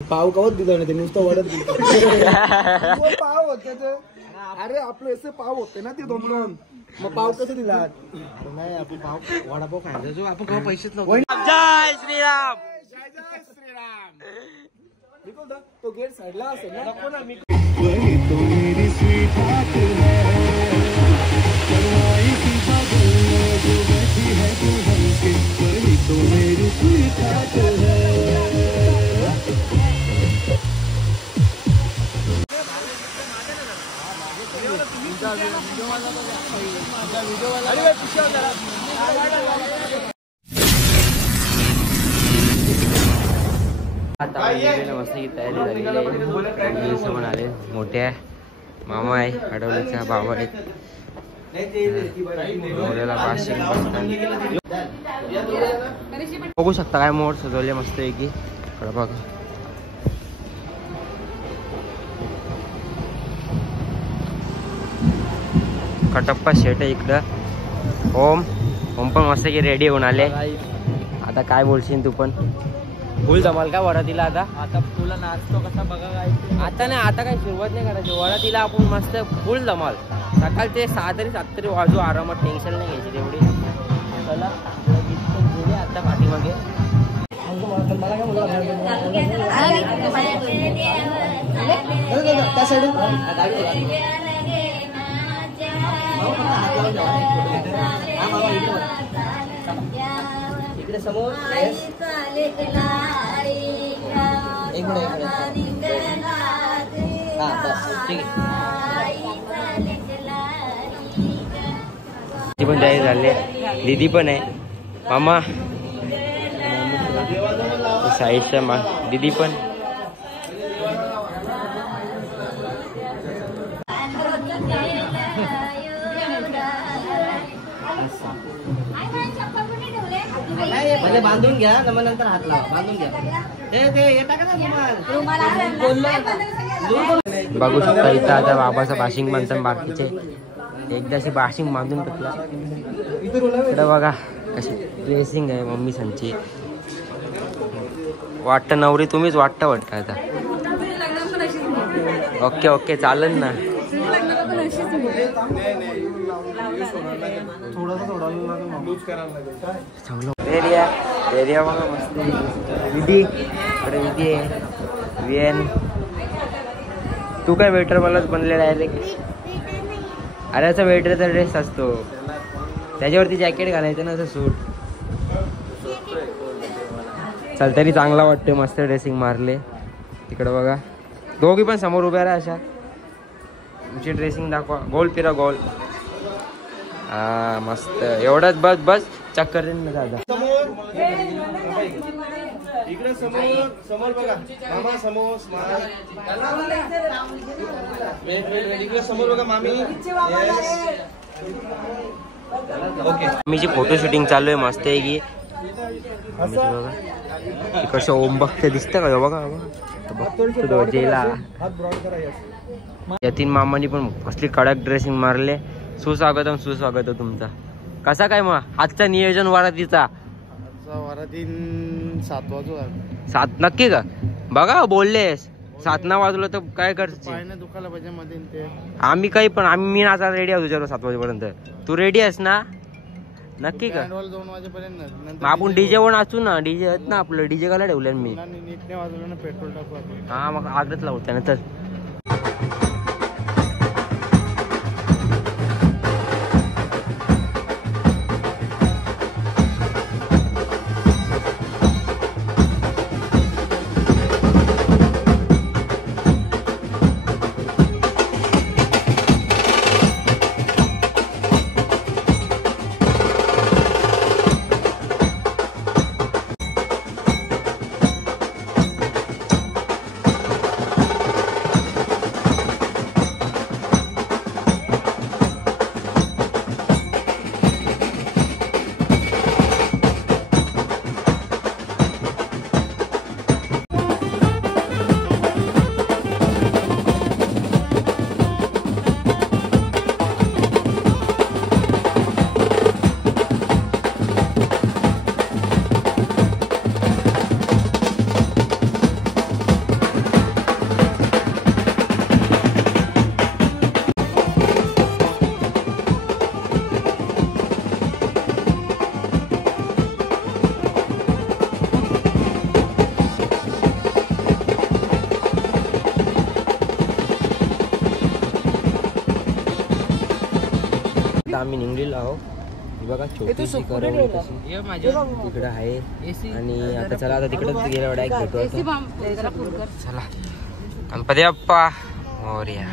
पाव कवत दिलं नाही ते नुसतं वडत दिलं पाव होते ते. अरे आपले असे पाव होते ना ते दोन मग पाव कसे दिलात? नाही आपण पाव वडापाव खायचा जो आपण केव्हा पैसेच नव्हते. जय श्रीराम जय जय श्रीराम. तो गेट साईडला असेल ना. नको ना मी आता मस्ती की तयारी झालेली आहे. समोर आले मोठे आहे मामा आहे अडवलीचा बाबा आहेत. बघू शकता काय मोर सजवले मस्त पैकी. बघा कटप्पा शेट आहे इकडं. ओम पण मस्त की रेडी होऊन आले. आता काय बोलशील तू पण? फुल जमाल का वरातीला? आता तुला नाचतो कसा बघा काय. आता नाही, आता काही सुरुवात नाही करायची. वरातीला आपण मस्त फुल जमाल. सकाळचे 6 तरी 7 तरी वाजू आरामात. टेन्शन नाही घ्यायची तेवढी. चला गेले आता पाठीमागे. इकडे समोर पण तयारी झाले. दीदी पण आहे मामा साईडचा दीदी पण. म्हणजे बांधून घ्या मग नंतर हात लावा. बांधून घ्या. बघू शकता इथं आता बाबाचा बाशिंग बांधतात बाकीचे. एकदाशी बाशिंग बांधून टाकला. इकडे बघा कशी ड्रेसिंग आहे मम्मी सांची. वाटतं नवरी तुम्हीच वाटतं आता. ओके ओके चालेल ना. एरिया बघा मस्त. दीदी इकडे दीदी आहे. विएन तू काय वेटर मलाच बनलेला आहे. अरे असा वेटरचा ड्रेस असतो त्याच्यावरती जॅकेट घालायचं ना असं सूट. चल तरी चांगला वाटतं. मस्त ड्रेसिंग मारले. तिकडं बघा दोघी पण समोर उभ्या राहा. अशा तुमची ड्रेसिंग दाखवा. गोल फिरा गोल. हा मस्त. एवढंच बस बस चक्कर ना दादा. इकडे समोर समोर बघा मामा समोर स्माइल. इकडे समोर बघा मामी. ओके आम्हीची फोटो शूटिंग चालू आहे मस्त आहे की. बघा इकडचं ओम बघते दिसतं का? बघा बघा जेला. यतीन मामानी पण कसली कडक ड्रेसिंग मारले. सुस्वागतम सुस्वागत तुमचा. कसा काय मग आजचा नियोजन वरातीचा? वरातीन 7 वाजू. 7 नक्की का? बघा बोललेस 7 ना वाजलं तर काय करते? दुखायला पाहिजे मध्ये ते. आम्ही काही पण मी नाचा रेडी आहे तुझ्यावर 7 वाजेपर्यंत. तू रेडी आहेस ना? नक्की का? 2 वाजेपर्यंत आपण डीजे वर नाचू ना. डीजे आहेत ना आपलं. डीजे काला ठेवलं मी. नीट वाजवलं ना पेट्रोल टाकू. हा मग आगच लावू त्यानंतर. आम्ही निघलेलो आहोत. बघा छोटीशी करवली कशी तिकडं आहे. आणि आता चला आता तिकडं गेल्या डायरेक्ट भेटू. चला गणपती बाप्पा मोरया.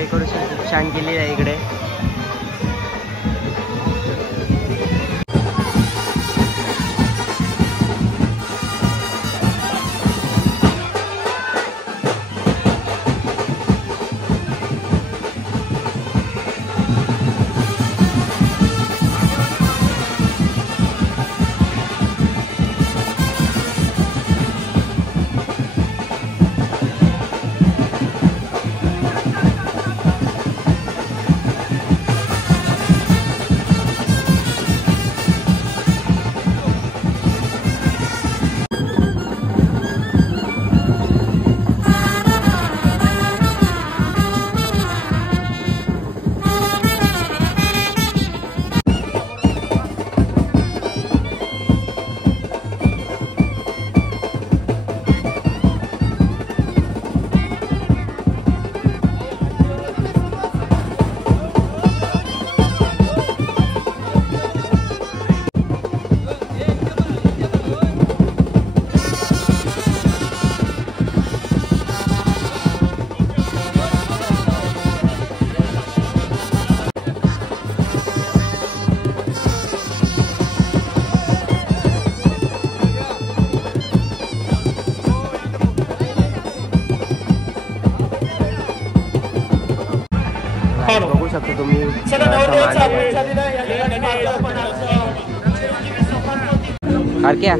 डेकोरेशन खूप छान केली आहे इकडे. बघू शकता तुम्ही. बारक्या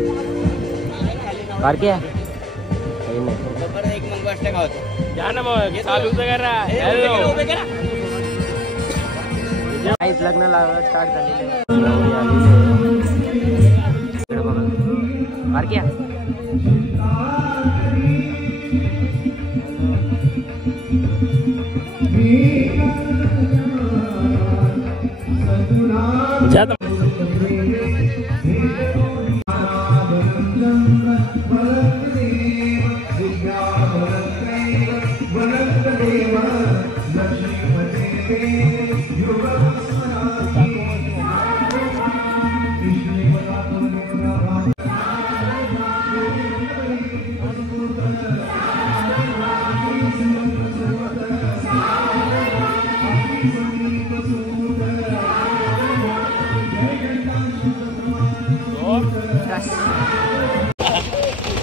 बारक्या लग्न लावायला स्टार्ट झालेले. बारक्या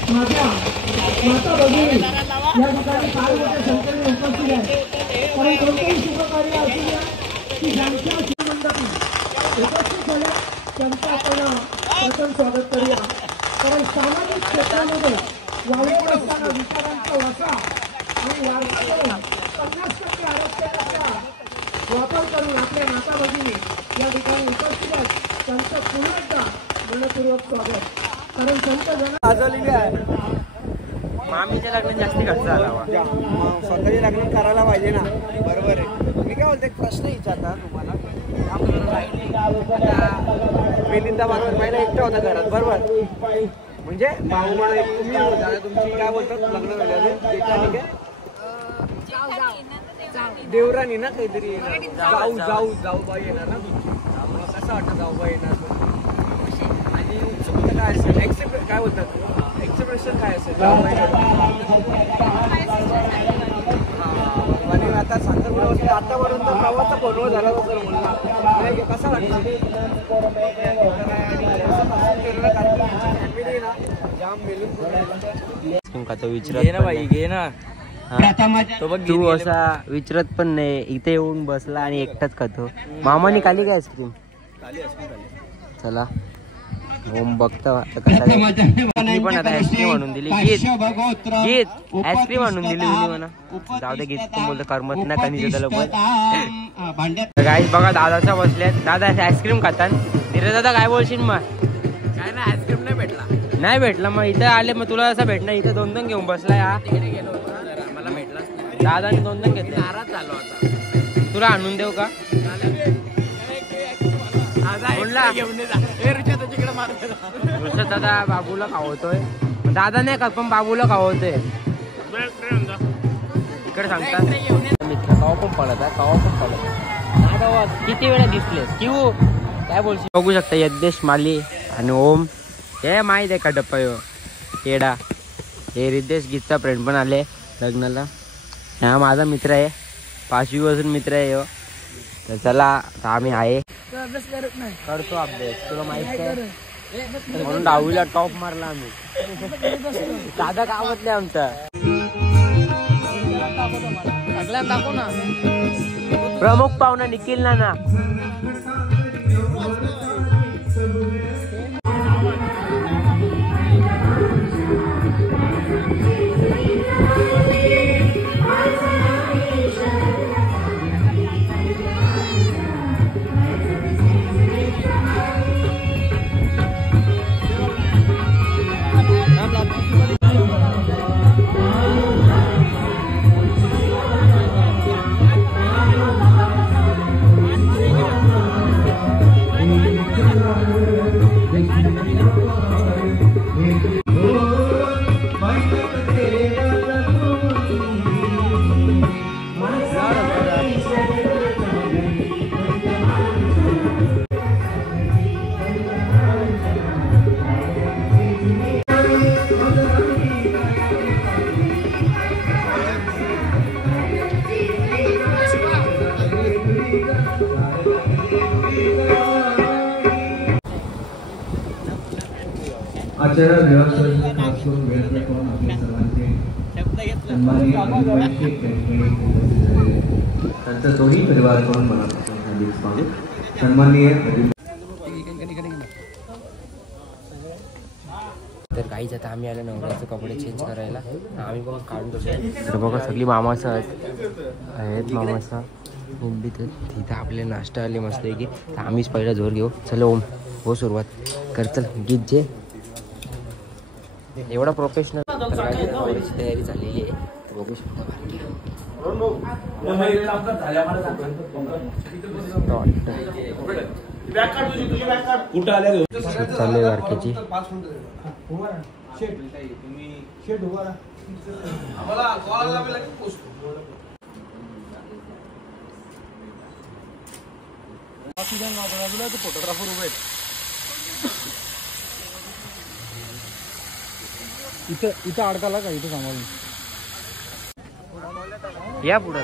माता भगिनी या ठिकाणी फार मोठ्या संख्येने उपस्थित आहे. कारण कोणतेही शुभकार्य असू द्या की ज्यांच्या शिवमंडपी उपस्थित झाल्या त्यांचं आपण प्रथम स्वागत करूया. कारण सामाजिक क्षेत्रामध्ये वावरत असताना विचारांचा वसा आणि वारसा करून 50% आरक्षणाच्या वापर करून आपल्या माता भगिनी या ठिकाणी उपस्थित आहेत. त्यांचं पुन्हा एकदा मनपूर्वक स्वागत. कारण संत जन वाजवलेली आहे. मामीच्या लग्नात जास्ती खर्च झाला बा. स्वतःचे लग्न करायला पाहिजे ना. बरोबर आहे. मी काय बोलते, एक प्रश्न विचारता तुम्हाला. पहिल्यांदा बरोबर पहिला एकटा होता घरात, बरोबर? म्हणजे भाऊ म्हणून एक तुम्ही होता, तुमची काय बोलतात लग्न झाल्यावर ठीक आहे देवराणी ना काहीतरी येणार. जाऊ बाई येणार ना तुमची. कसं वाटतं जाऊ बाई येणार आणि उत्सुकता काय असेल, काय बोलतात एक्सप्रेशन काय असेल जाऊ बाई आणि आता सांगता बरोबर आतापर्यंत प्रवासचा फोनवर झाला तर म्हणला कसं वाटतं फॅमिली ना जाम मिळून विचारत ना बाई घे ना. तू असा विचारत पण नाही, इथे येऊन बसला आणि एकटाच खातो. मामाने खाली काय आईस्क्रीम? चला ओम बघतो पण आता आईस्क्रीम आणून दिली. गीत आईस्क्रीम आणून दिली तुम्ही म्हणा. जाऊ दे गीत तू बोलतो करमत ना कधी गाईस बघा दादाच्या बसल्यात. दादा आईस्क्रीम खातात. धीरे दादा काय बोलशील मग? काय ना आईस्क्रीम नाही भेटला मग इथं आले मग तुला असं भेटणार. इथं 2 घेऊन बसलाय हा. मला भेटला दादाने 2 घेतले. नाराज झालो आता. तुला आणून देऊ का? ऋषभ दादा बाबूला खावतोय. दादा नाही खात पण बाबूला खावतोय. इकडे सांगतात मित्र कवा पण पडत आहे, कवा पण पडत. दादा किती वेळा दिसलेस किंवा काय बोलशील? बघू शकता यज्ञेश माली आणि ओम हे माहीत आहे का डप्पा यो येडा. हे रिद्धेश गीतचा फ्रेंड पण आले लग्नाला. हा माझा मित्र आहे, 5वी पासून मित्र आहे हो. तर चला आता आम्ही आहे करतो अभ्यास. तुला माहित आहे म्हणून 10वीला टॉप मारला आम्ही. दादा गावातले आमचा दाखव ना. प्रमुख पाहुणा निखिल ना. आजच्या दिवसासाठी खास करून वेळ करून आपले सर्वांचे सन्माननीय अभिभाषक त्यांचा दोन्ही परिवाराकडून मनापासून हार्दिक स्वागत. सन्माननीय तर काहीच आता आम्ही आलो नवऱ्याचे कपडे चेंज करायला. आम्ही पण काढून बसलो. तर बघा सगळी मामाचं आहेत मामाचा मुंबईत. तिथं आपले नाश्ता आले मस्त आहे की. तर आम्हीच पहिला जोर घेऊ. चल ओम हो सुरुवात कर. चल गीत जे एवढा प्रोफेशनल तयारी झालेली आहे. बघू शकतो चालू आहे बारकेची. फोटोग्राफर उभे इथं अडकाला का इथं सांभाळून या पुढे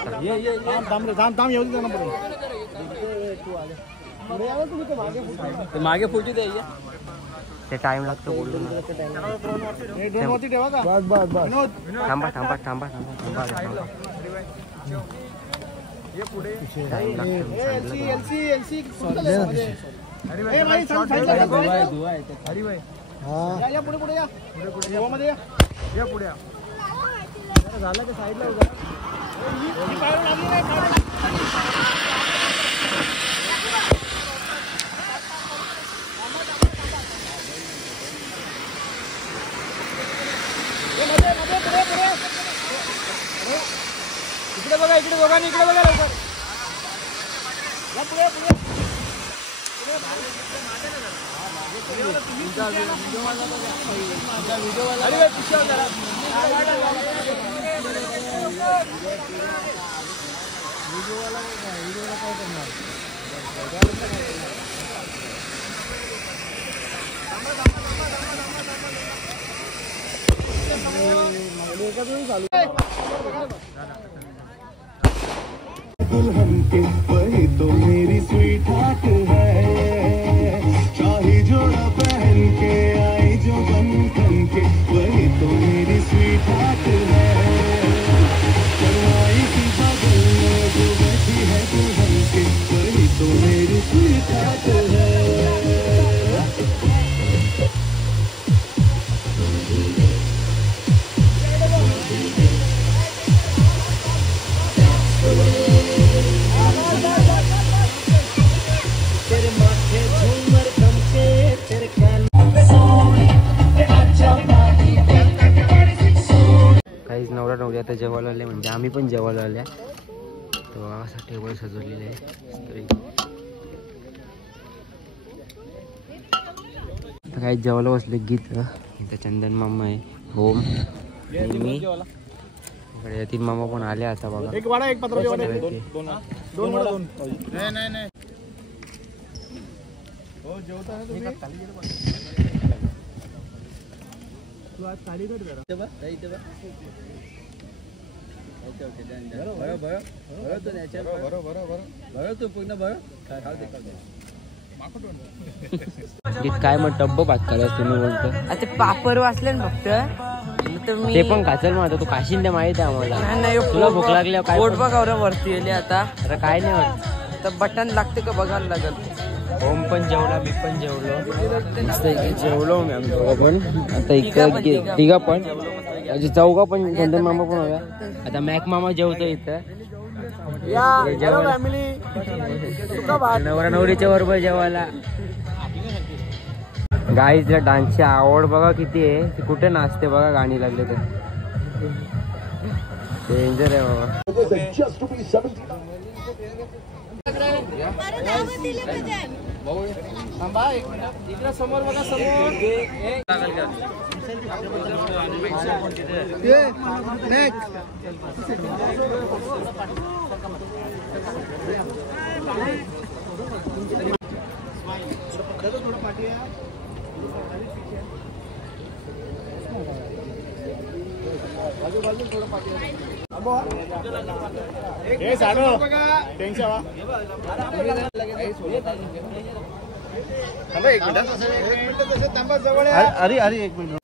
मागे फोटो द्या. ते टाइम लागतो बोलून. थांबा थांबा थांबा थांबा थांबा. झालं का साईडला इकडे बघा, इकडे दोघांनी इकडे बघा लवकर. दुल्हन के वही तो मेरी स्वीट हार्ट है, शाही जोड़ा पहन के आई जो बन के, वही तो मेरी स्वीट हार्ट है. कन्हई की बगल में जो बैठी है दुल्हन के, वही तो मेरी स्वीट हार्ट है. काहीच नवरा नवरी आता जेवायला आले, म्हणजे आम्ही पण जेवायला आल्या. तो असा टेबल सजवलेला आहे. काही जेवायला बसले गीत. इथं चंदन मामा आहे, होम आणि मी. इकडे यतीन मामा पण आले आता बघा. एक वाडा, एक पत्र ते. दोन वडा, दोन. नाही हो, जेवता ना तुम्ही. तू आज खाली कर जरा. इथे बघ. गीत काय मग टब्ब भात करायचं तुम्ही बोलतो. ते पापर वाचले ना फक्त. ते पण काचल माझा तू काशीन ते माहित आहे आम्हाला. नाही तुला भूक लागली काय पोट बघा वरती येले आता. अरे काय नाही वाटत. तर बटन लागते का बघायला लागल. होम पण जेवला, मी पण जेवलो. मस्त जेवलो मी आम्ही दोघं पण. आता इकडे तिघा पण म्हणजे चौघा पण. चंदन मामा पण होता. आता मॅक मामा जेवतो इथं. नवरा नवरीच्या बरोबर जेवायला. गाईजला डान्सची आवड बघा किती आहे. ती कुठे नाचते बघा गाणी लागले तर. डेंजर आहे बाबा. इकडे समोर बघा, समोर. अरे अरे एक मिनिट.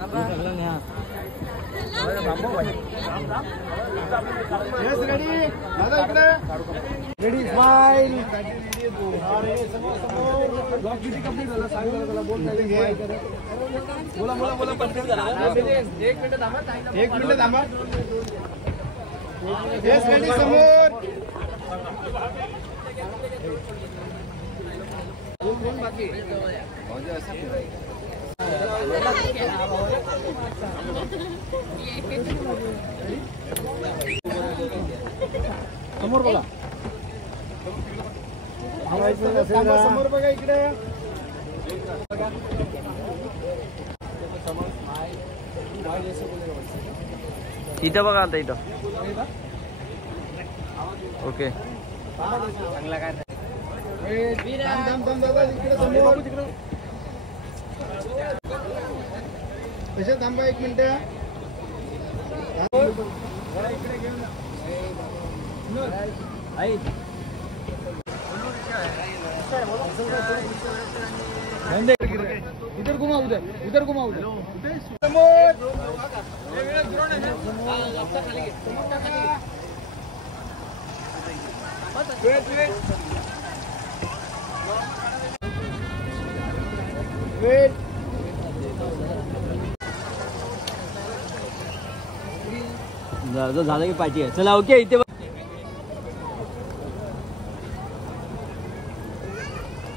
Ready smile. बोला एक मिनिट थांबा. समोर समोर बघा. समोर बघा इकडे. इथं बघा आता इथं. ओके. चांगला काय कशा थांबा एक मिनिट. इधर घुमा, उधर घुमा. समोर वेट. झालं की पाठी आहे. चला ओके. इथे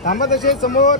थांबा तसे समोर.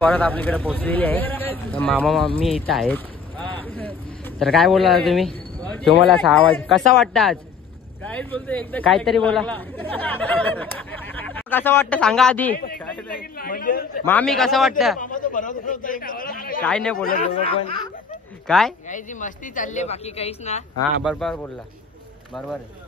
परत आपल्याकडे पोहोचलेली आहे. तर मामा मामी इथं आहेत. तर काय बोलला तुम्ही? तुम्हाला असा आवाज कसा वाटतं आज? काहीतरी बोला. कसं वाटतं सांगा आधी. मामी कसं वाटतं? काय नाही बोलत दोघं पण. काय मस्ती चालली बाकी काहीच ना. हा बरोबर बोलला. बरोबर आहे.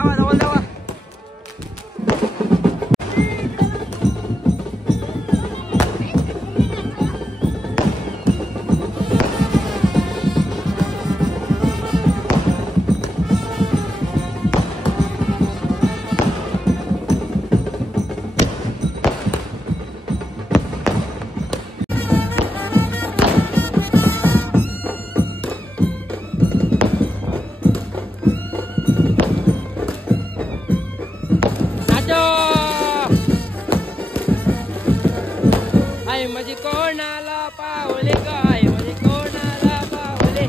धावा धवल धावा. आई माझी कोणाला पावले काय माझी कोणाला पावले.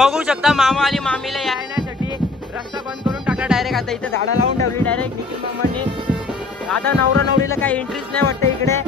बघू शकता मामा आणि मामीला येण्यासाठी रस्ता बंद करून टाकला डायरेक्ट. आता इथे झाडं लावून ठेवली डायरेक्ट निखिल मामांनी. आता नवरा नवरीला काही एंट्रीच नाही वाटतं इकडे.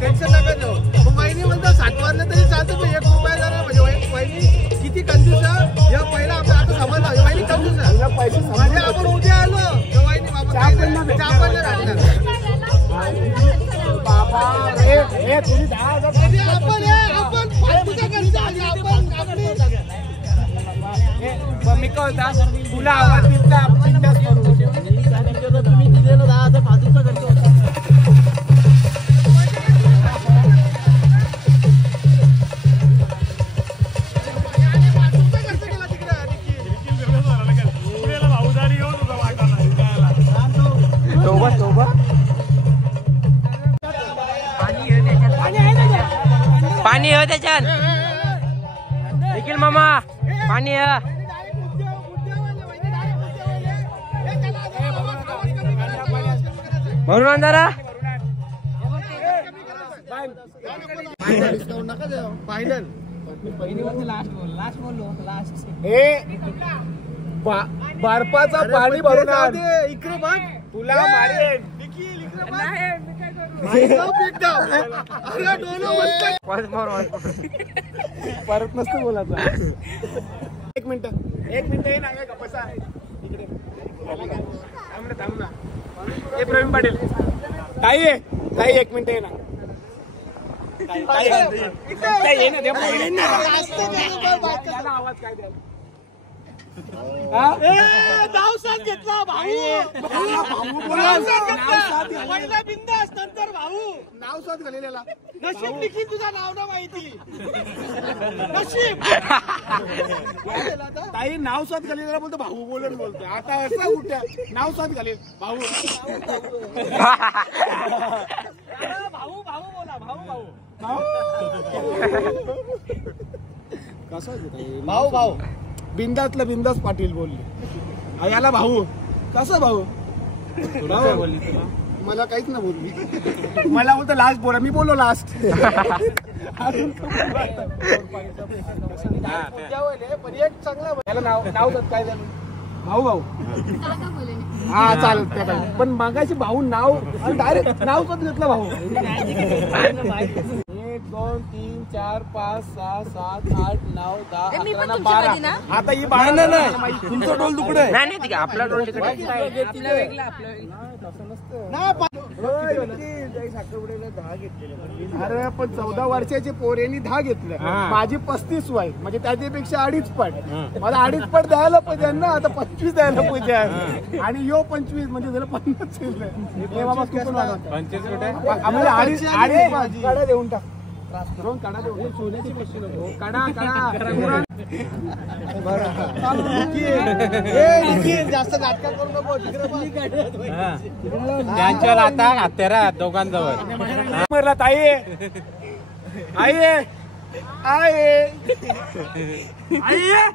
टेन्शन नका घेऊ. वहिनी म्हणतो 60 वाजले तरी चालतं, 1 रुपया जरा म्हणजे वहिनी किती कंजूस आहे. या पहिला आपण आता समजला वहिनी कंजूस आहे. म्हणजे आपण उद्या आलो तर वहिनी बाबा चहा पण नाही घातला बाबा. तुम्ही 10,000 आपण फालतूचा खर्च आहे. आपण मी कळता तुला आवाज दिला बिंदास करू. तुम्ही दिलेलं 10,000 फालतूचा खर्च होता. पाणी हो त्याच्यात निखिल मामा पाणी भरून अंधारा फायनल बर्फाचा पाणी भरून इकडे बघ तुला मारेन. परत नसतं बोलायचं. एक मिनिट ये ना का बसा इकडे थांब ना. हे प्रवीण पाटील ताई एक मिनिट ये ना. आवाज काय द्या. नावसाद घेतला भाऊ. पहिला बिंदास नंतर भाऊ नावसाद घालेला. नशीब लिखी तुझं नाव ना माहिती. नशीब ताई नावसाद घालेला बोलतो भाऊ बोलतोय. आता असं कुठ्या नावसाद घालेल भाऊ. भाऊ बोला भाऊ कसं भाऊ बिंदासला बिंदास पाटील बोलले. याला भाऊ कसं भाऊ मला काहीच ना बोलली. मला बोलतो लास्ट बोला. मी बोललो लास्ट. पण एक चांगला नाव काय झालं भाऊ भाऊ हा चालेल पण मागाशी भाऊ नाव डायरेक्ट नाव कधी घेतलं भाऊ 1 2 3 4 5 6 7 8 9 10 11 12 आता ही 12 नाही तुमचा डोल दुकडे नाही नाही ठीक आहे आपला डोल तिकडे अरे पण 14 वर्षाची पोरेनी 10 घेतलं माझी 35 वय म्हणजे त्याच्यापेक्षा 2.5 पट मला 2.5 पट द्यायला पाहिजे ना आता 25 द्यायला पाहिजे आणि यो 25 म्हणजे झालं 50 बाबा तू पण 25 आम्हाला 2.5 काढा देऊन टाक काढा देऊन सोन्याची मशीन काढा जास्त नाटका करू नको त्यांच्यावर आता हत्यारा दोघांजवळ मला ताई आई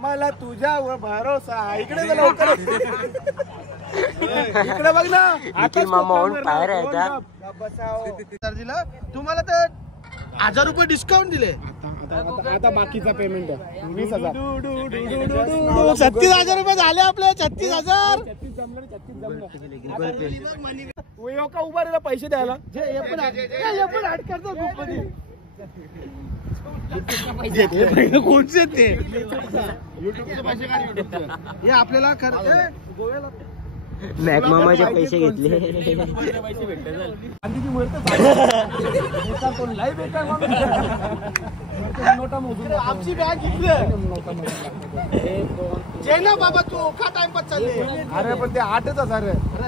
मला तुझ्यावर भरोसा इकडे लवकर इकडे बघ ना निखिल मामा ऑन फायर आहे आता तुम्हाला तर 1000 रुपये डिस्काउंट दिले आता बाकीचा पेमेंट आहे 20,000 36,000 रुपये झाले आपले 36,000 गुगल पे का उभारला पैसे द्यायला हे पण अडकरतो ग्रुप मध्ये कोणचे ते युट्यूबचे पैसे काय हे आपल्याला खर्च गोव्याला मॅक मामाचे पैसे घेतले आमची बॅग इकडे ना बाबा तू का टाइमपास चालले अरे पण ते 8,000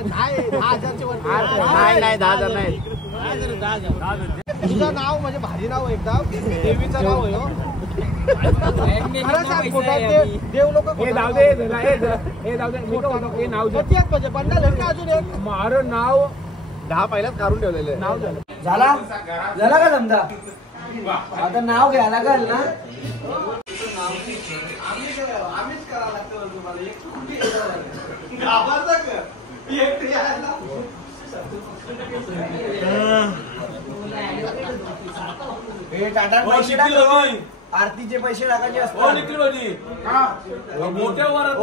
नाही 10,000 नाही 10,000 नाही तुझं नाव म्हणजे भारी नाव एकदम देवीचं नाव आहे देव लोक मार नाव 10 पहिल्याच काढून ठेवलेलं नाव झाला का समजा आता नाव घ्यायला लागेल ना आम्हीच करावं लागतं तुम्हाला आरतीचे पैसे टाकायचे असतात मोठ्या वरात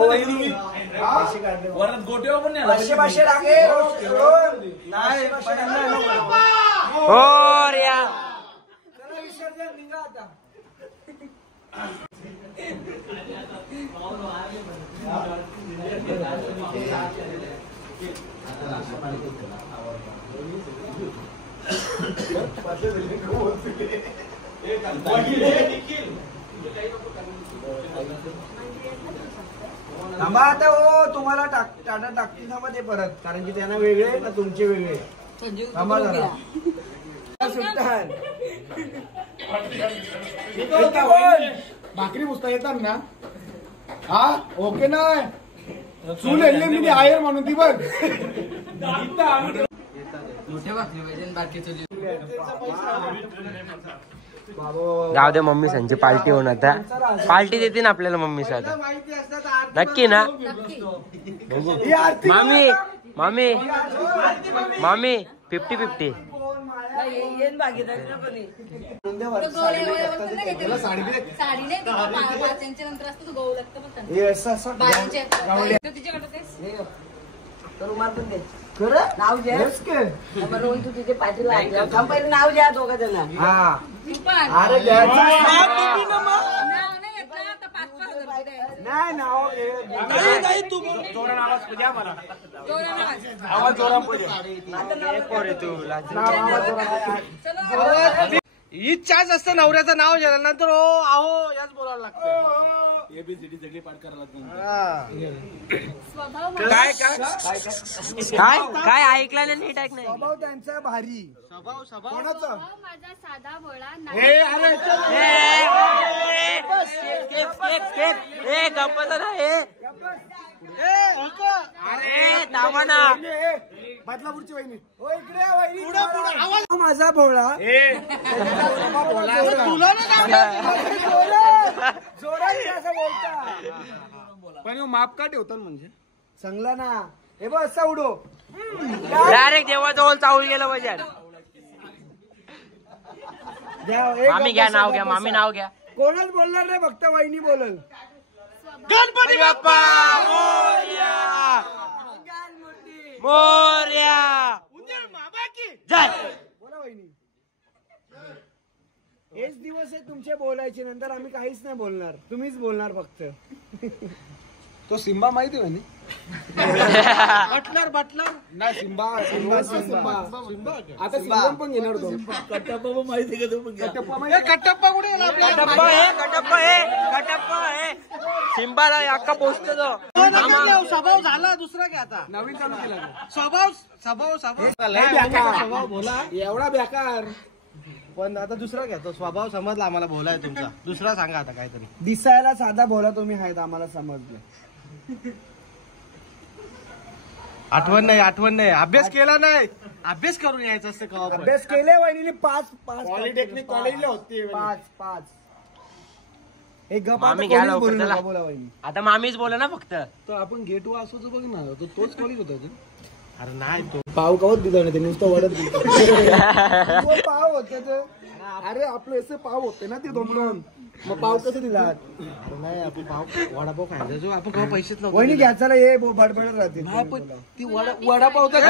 पण नाही 500 टाके नाही विसर्जन निघा आता थांबा आता हो तुम्हाला टाटा टाकतील थांबा ते परत कारण की त्यांना वेगळे ना तुमचे वेगळे थांबा जरा भाकरी पुसता येतात ना हा ओके ना चूल आणले मी आयर म्हणून ती बघ जाऊ दे मम्मी संची पार्टी होणार आता पार्टी देते ना आपल्याला मम्मी आता नक्की ना मामी मामी मामी 50-50 नाव घ्या रोहन तू तिथे पाठीला पहिले नाव घ्या दोघा जण इच्छाच असतं नवऱ्याचं नाव घ्यायला नंतर हो आहो याच बोलायला लागतं काय ऐकला नाही नीट ऐक नाही स्वभाव त्यांचा भारी स्वभाव कोणाचा माझा साधा भोळा बदलापूरची वहिनी माझा भोळा पण माप का ठेवतात म्हणजे चांगला ना हे बघ असा उडो डायरेक्ट देवाजवळ चावून गेलं पाहिजे मामी घ्या नाव घ्या मामी नाव घ्या कोणाच बोलणार नाही फक्त वहिनी बोलल गणपती बाप्पा मोरया, मोरया, जय. बोला वहिनी. हेच दिवस आहे तुमचे बोलायचे, नंतर आम्ही काहीच नाही बोलणार, तुम्हीच बोलणार फक्त. तो सिम्बा माहिती आहे बटलर बटलर नाही सिम्बा सिम्बा सिम्बा आता सिम्बा पण घेणार तो. कटप्पा माहिती का? कटप्पा कटप्पा कुठे गेला? कटप्पा आहे, कटप्पा आहे, कटप्पा आहे. सिम्बाला अक्का पोचतो तो. स्वभाव झाला दुसरा काय आता नवीन चालू केला स्वभाव स्वभाव स्वभाव बोला एवढा बेकार. पण आता दुसरा घ्या, तो स्वभाव समजला आम्हाला बोलाय तुमचा. दुसरा सांगा आता काहीतरी. दिसायला साधा बोला तुम्ही आहेत आम्हाला समजलं. आठवण नाही, आठवण नाही. अभ्यास केला नाही, अभ्यास करून यायचं असतं का? अभ्यास केले वहिनी 5 पॉलिटेक्निक कॉलेजला होती. 5 एक गप मामी घ्या लवकर चला. बोला वहिनी. आता मामीच बोला ना फक्त. तो आपण गेट वर असो बघ ना, तोच कॉलेज होता तो. अरे नाही, तो पाव कवत दिला नाही, नुसतं वडत दिलं. पाव होते ते. अरे आपले असे पाव होते ना ते दोन, मग पाव कसं दिला? अरे नाही, आपण पाव वडापाव खायचा जो आपण केव्हा पैसेच नव्हते. वहिनी घ्यायला हे बडबडत राहते. पण ती वडापाव तर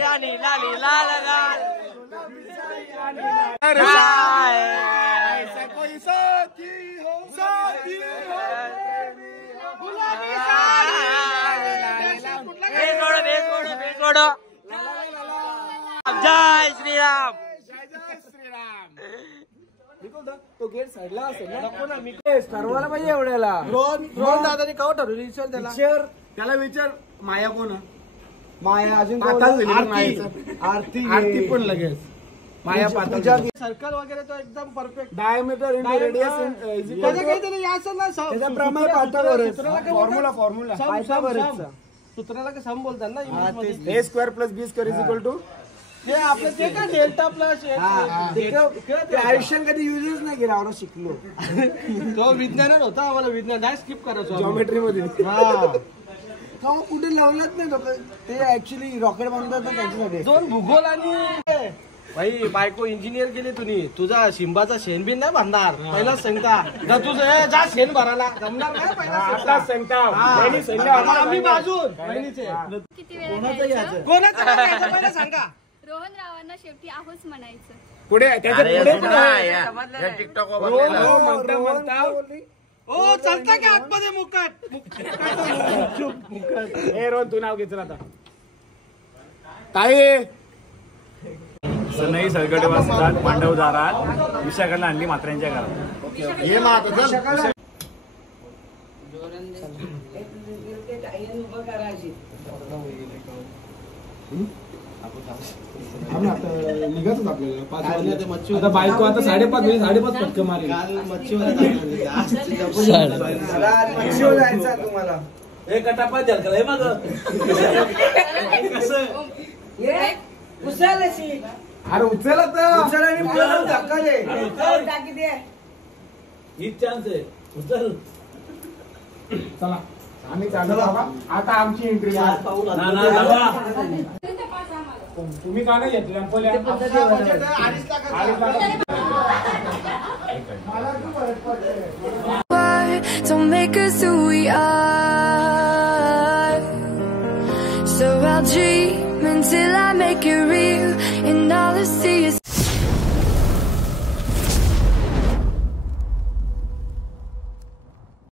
लाली लाली लाल लाल. जय श्रीराम. तो गेट साईडला असेल ना. ठरवायला पाहिजे एवढ्याला. रोहन दादाने कवा ठरवली? विचार त्याला. त्याला विचार माया कोण? माया अजून आरती पण लगेच. माया पातळ सर्कल वगैरे तो एकदम परफेक्ट. डायमीटर इंटू रेडियस त्याच्याप्रमाणे पातळवर फॉर्म्युला सूत्राला काय सम बोलतात ना इंग्लिश मध्ये. A square plus B square is equal to हे आपलं ते काय डेल्टा प्लस. आयुष्यात कधी युजच नाही केला, आम्हाला शिकलो. तो विज्ञानच होता, आम्हाला विज्ञान नाही स्किप करायचो. जॉमेट्री मध्ये हा, कुठे लावलंच नाही लोक. ते ऍक्च्युली रॉकेट बनवतात ना त्यांच्यासाठी. दोन भूगोल आणि भाई बायको इंजिनियर केली तुम्ही. तुझा शिंबाचा शेण बिन नाही भरणार पहिलाच सांगता ना. तुझं जा शेण भरायला जमणार नाही पहिला आम्ही बाजून बहिणीचे. किती वेळा घ्यायचं? कोणाचं नाव घ्यायचं पहिलं सांगा. रोहन रावांना शेवटी आहोच म्हणायचं. पुढे टिकटॉक ओ चलता की आतमध्ये मुकाट. हे रोहन तू नाव घेतलं आता. ताई सनई सरगडे वाजतात, पांडव दारात, विशाखाला आणली मात्र्यांच्या घरात. हे मात्र निघाच आपल्याला बायको आता 5:30 पटकन मारेल. तुम्हाला हे कटापा द्याल का? हे माझं अरे उचल हीच चान्स आहे. उचल. चला आम्ही चालू बाबा. आता आमची एंट्री. तुम्ही का नाही घेतलं? Don't make us who we are. So I'll dream until I make it real, and all I see is